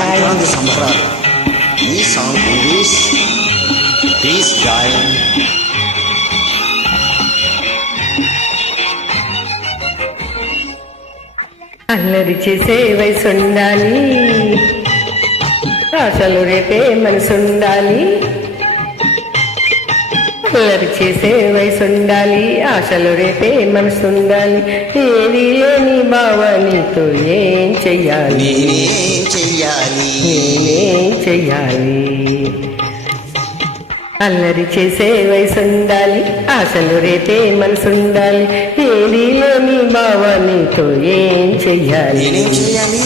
సంక్రాంతి సంబరాలు ఈ song English please join. అల్లరి చేసే వయసు ఉండాలి, ఆశలు రేపే మనసుండాలి. అల్లరి చేసే వయసు ఉండాలి, ఆశలు రేపే మనసుండాలి. ఏది లేని బావ నీతో ఏం చెయ్యాలి, నేనేం చెయ్యాలి, నేనేం చెయ్యాలి. అల్లరి చేసే వయసు ఉండాలి, ఆశలు రేపే మనసుండాలి. ఏది లేని బావ నీతో ఏం చెయ్యాలి, నేనేం చెయ్యాలి.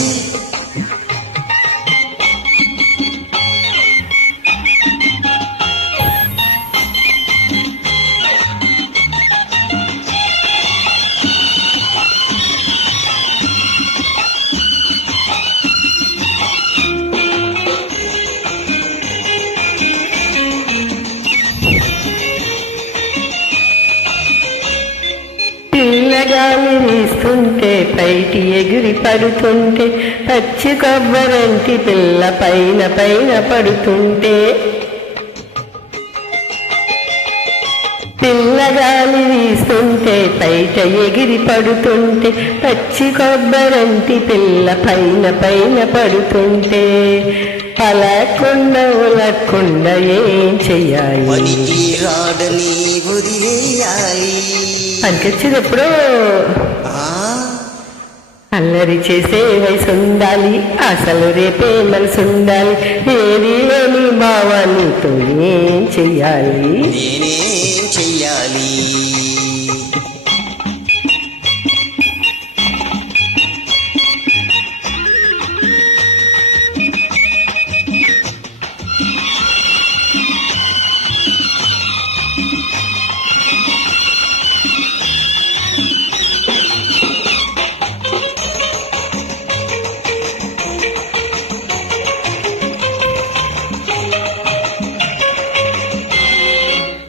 పిల్లగాలి వీస్తుంటే పైటి ఎగిరి పడుతుంటే, పచ్చి కొబ్బరంటి పిల్ల పైన పైన పడుతుంటే. పిల్లగాలి వీస్తుంటే బయట ఎగిరి పడుతుంటే, పచ్చి కొబ్బరంటి పిల్ల పైన పైన పడుతుంటే. పలకుండా ఉలకుండా ఏం చెయ్యాలి, పనికి రాడని వదిలేయాలి. పనికొచ్చేది ఎప్పుడో. అల్లరి చేసే వయసు ఉండాలి, అసలు రేపే మనసుండాలి. ఏది లేని భావానితో ఏం చెయ్యాలి, నేనేం చెయ్యాలి.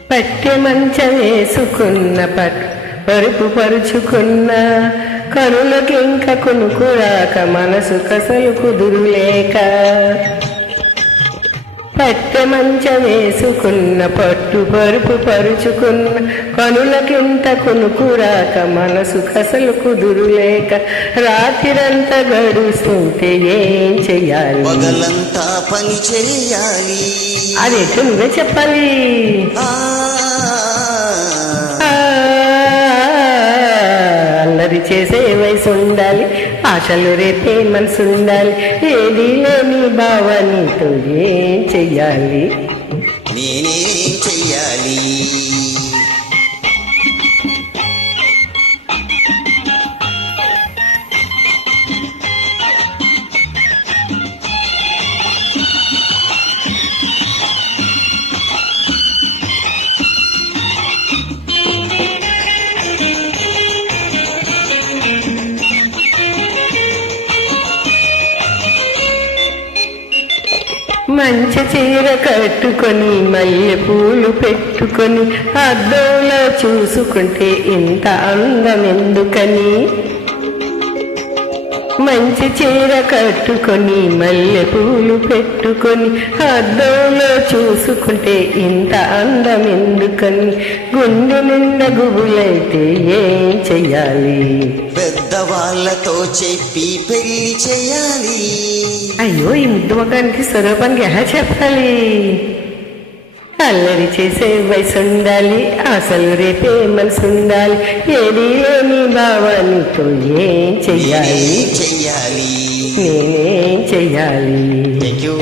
పట్టె మంచం వేసుకున్న పరుపు పరుచుకున్న, కనులకింక కునుకురాక మనసు కసలు కుదురులేక. పట్టె మంచం వేసుకున్న పరుపు పరుచుకున్న, కనులకింత కునుకురాక మనసు కసలు కుదురులేక. రాత్రిరంతా గడుస్తుంటే ఏం చెయ్యాలి, పగలంతా పని చెయ్యాలి. అదేంటో నువ్వే చెప్పాలి. అల్లరి చేసే వయసు ఉండాలి, ఆశలు రేపే మనసుండాలి. ఏది లేని భావానితో ఏం చెయ్యాలి, నేనేం చెయ్యాలి. మంచి చీర కట్టుకొని మల్లె పూలు పెట్టుకొని, అద్దంలో చూసుకుంటే ఇంత అందం ఎందుకని. మంచి చీర కట్టుకొని మల్లె పూలు పెట్టుకొని, అద్దంలో చూసుకుంటే ఇంత అందం ఎందుకని. గుండె నిండా గుబులైతే ఏం చెయ్యాలి, పెద్దవాళ్ళతో చెప్పి పెళ్లి చెయ్యాలి. అయ్యో ఈ ముద్దు మగానికి స్వరూపానికి ఎలా చెప్పాలి. అల్లరి చేసే వయసు ఉండాలి, అసలు రేపే మనసుండాలి. ఏది లేని భావానితో ఏం చెయ్యాలి, చెయ్యాలి. నేనేం చెయ్యాలి. Thank you.